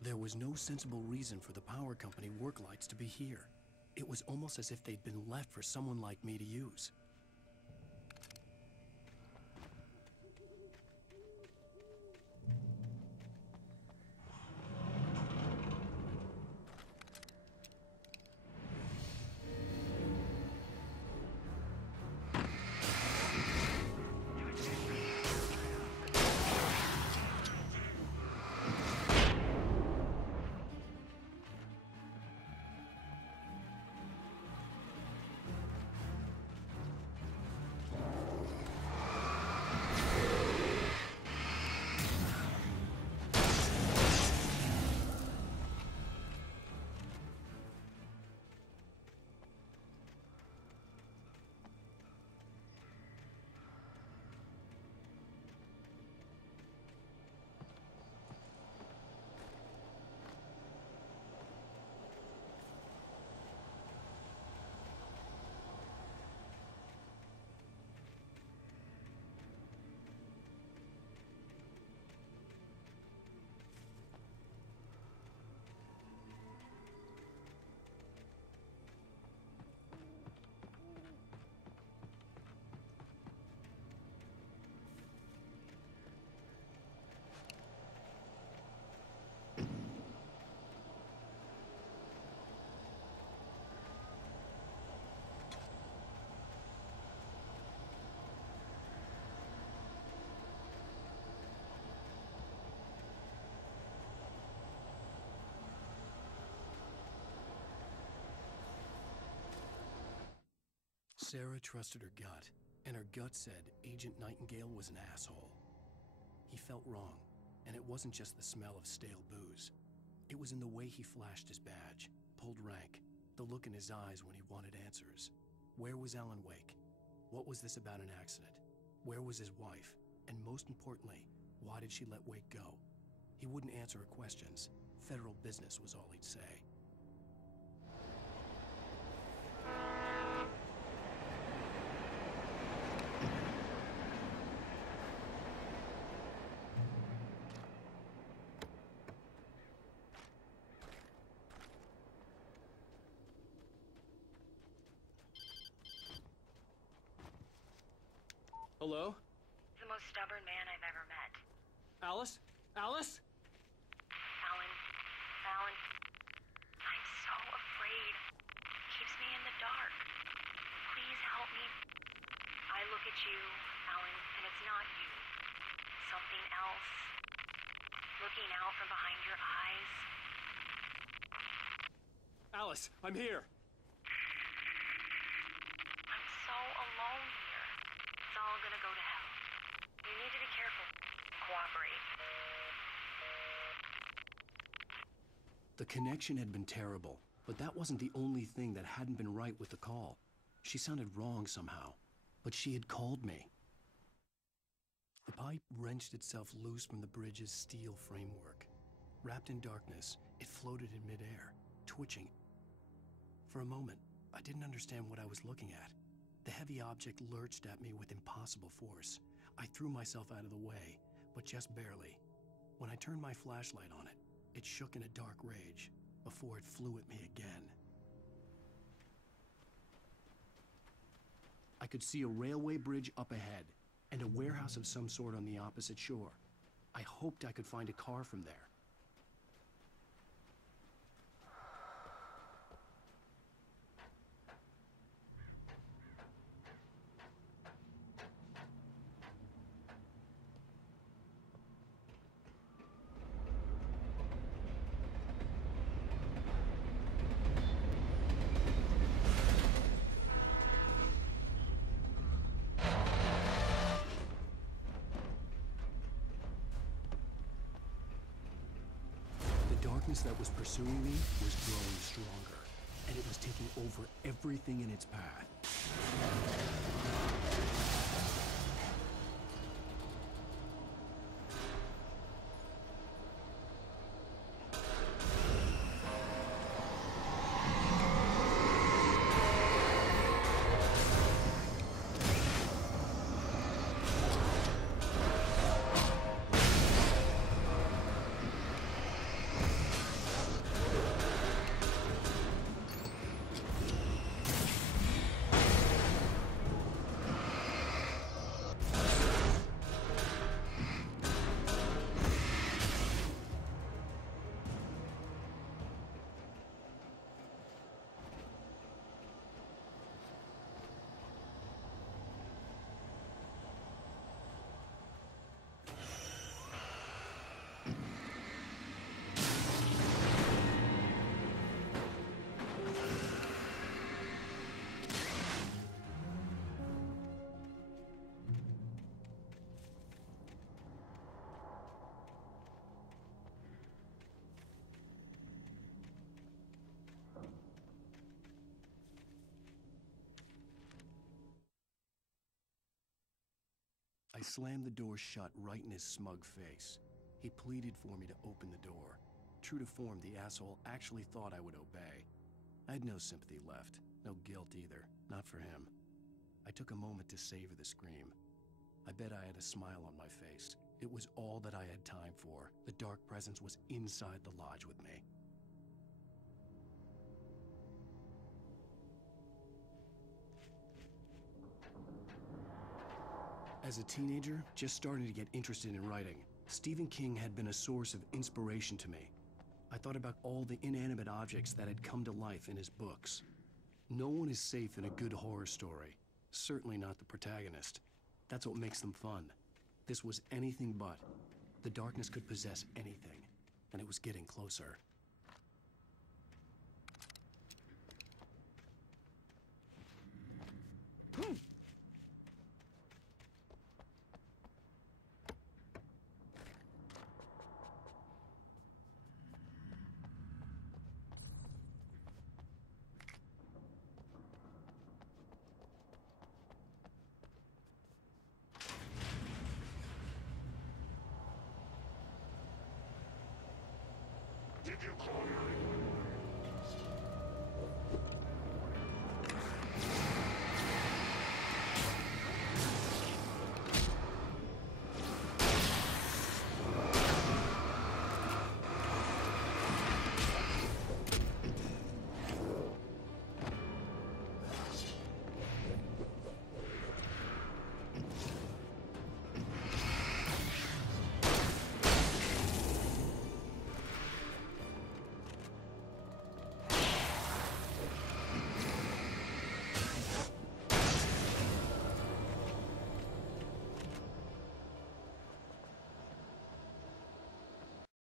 There was no sensible reason for the power company work lights to be here. It was almost as if they'd been left for someone like me to use. Sarah trusted her gut, and her gut said Agent Nightingale was an asshole. He felt wrong, and it wasn't just the smell of stale booze. It was in the way he flashed his badge, pulled rank, the look in his eyes when he wanted answers. Where was Alan Wake? What was this about an accident? Where was his wife? And most importantly, why did she let Wake go? He wouldn't answer her questions. Federal business was all he'd say. Hello? The most stubborn man I've ever met. Alice? Alice? Alan. Alan. I'm so afraid. Keeps me in the dark. Please help me. I look at you, Alan, and it's not you. Something else. Looking out from behind your eyes. Alice, I'm here. I'm so alone here. It's all gonna go to hell. You need to be careful. Cooperate. The connection had been terrible, but that wasn't the only thing that hadn't been right with the call. She sounded wrong somehow, but she had called me. The pipe wrenched itself loose from the bridge's steel framework. Wrapped in darkness, it floated in midair, twitching. For a moment, I didn't understand what I was looking at. The heavy object lurched at me with impossible force. I threw myself out of the way, but just barely. When I turned my flashlight on it, it shook in a dark rage before it flew at me again. I could see a railway bridge up ahead and a warehouse of some sort on the opposite shore. I hoped I could find a car from there. The darkness that was pursuing me was growing stronger, and it was taking over everything in its path. I slammed the door shut right in his smug face. He pleaded for me to open the door. True to form, the asshole actually thought I would obey. I had no sympathy left, no guilt either, not for him. I took a moment to savor the scream. I bet I had a smile on my face. It was all that I had time for. The dark presence was inside the lodge with me. As a teenager, just starting to get interested in writing, Stephen King had been a source of inspiration to me. I thought about all the inanimate objects that had come to life in his books. No one is safe in a good horror story. Certainly not the protagonist. That's what makes them fun. This was anything but. The darkness could possess anything, and it was getting closer. Did you call your